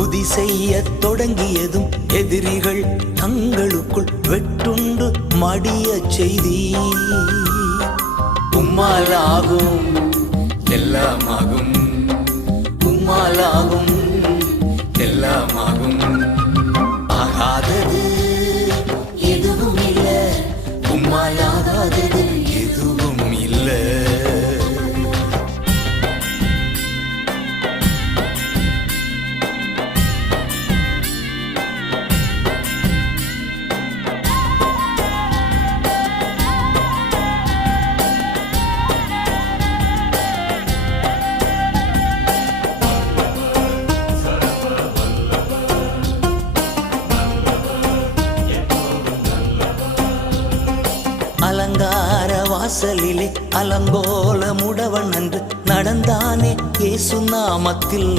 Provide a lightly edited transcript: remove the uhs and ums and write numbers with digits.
துதி செய்ய தொடங்கியதும் எதிரிகள் தங்களுக்குள் வெட்டுண்டு மடிய செய்தி. உம்மாலாகும் எல்லாமாகும், உம்மாலாகும் எல்லாமாகும். ஆகாதது எதுவும் இல்லை, உம்மாலாகாதது எதுவும் இல்லை. அலங்கார வாசலிலே அலங்கோல முடவன் அன்று நடந்தானே இயேசு நாமத்தில்.